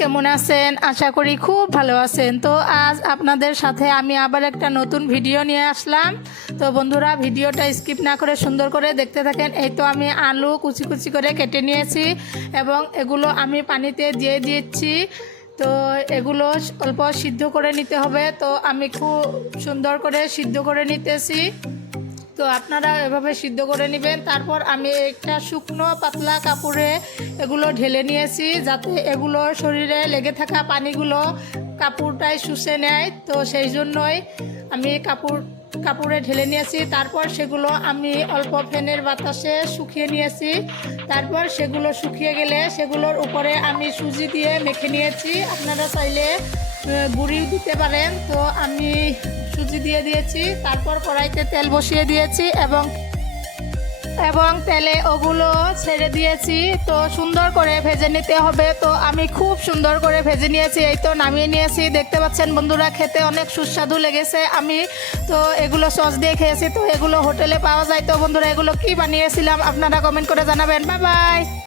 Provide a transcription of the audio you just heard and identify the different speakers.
Speaker 1: কেমন আছেন? আশা করি খুব ভালো আছেন। তো আজ আপনাদের সাথে আমি আবার একটা নতুন ভিডিও নিয়ে আসলাম। তো বন্ধুরা, ভিডিওটা স্কিপ না করে সুন্দর করে দেখতে থাকেন। এই তো আমি আলু কুচি কুচি করে কেটে নিয়েছি এবং এগুলো আমি পানিতে দিয়ে দিয়েছি তো এগুলো অল্প সিদ্ধ করে নিতে হবে। তো আমি খুব সুন্দর করে সিদ্ধ করে নিতেছি। তো আপনারা এভাবে সিদ্ধ করে নেবেন। তারপর আমি একটা শুকনো পাতলা কাপড়ে এগুলো ঢেলে নিয়েছি যাতে এগুলো শরীরে লেগে থাকা পানিগুলো কাপড়টাই শুষে নেয়। তো সেই জন্যই আমি কাপড়, কাপড়ে ঢেলে নিয়েছি। তারপর সেগুলো আমি অল্প ফ্যানের বাতাসে শুকিয়ে নিয়েছি। তারপর সেগুলো শুকিয়ে গেলে সেগুলোর উপরে আমি সুজি দিয়ে মেখে নিয়েছি। আপনারা চাইলে গুঁড়িও দিতে পারেন। তো আমি সুজি দিয়ে দিয়েছি, তারপর কড়াইতে তেল বসিয়ে দিয়েছি এবং এবং তেলে ওগুলো ছেড়ে দিয়েছি। তো সুন্দর করে ভেজে নিতে হবে। তো আমি খুব সুন্দর করে ভেজে নিয়েছি, এই তো নামিয়ে নিয়েছি। দেখতে পাচ্ছেন বন্ধুরা, খেতে অনেক সুস্বাদু লেগেছে আমি। তো এগুলো সস দিয়ে খেয়েছি, তো এগুলো হোটেলে পাওয়া যায়। তো বন্ধুরা, এগুলো কি বানিয়েছিলাম আপনারা কমেন্ট করে জানাবেন। Bye bye!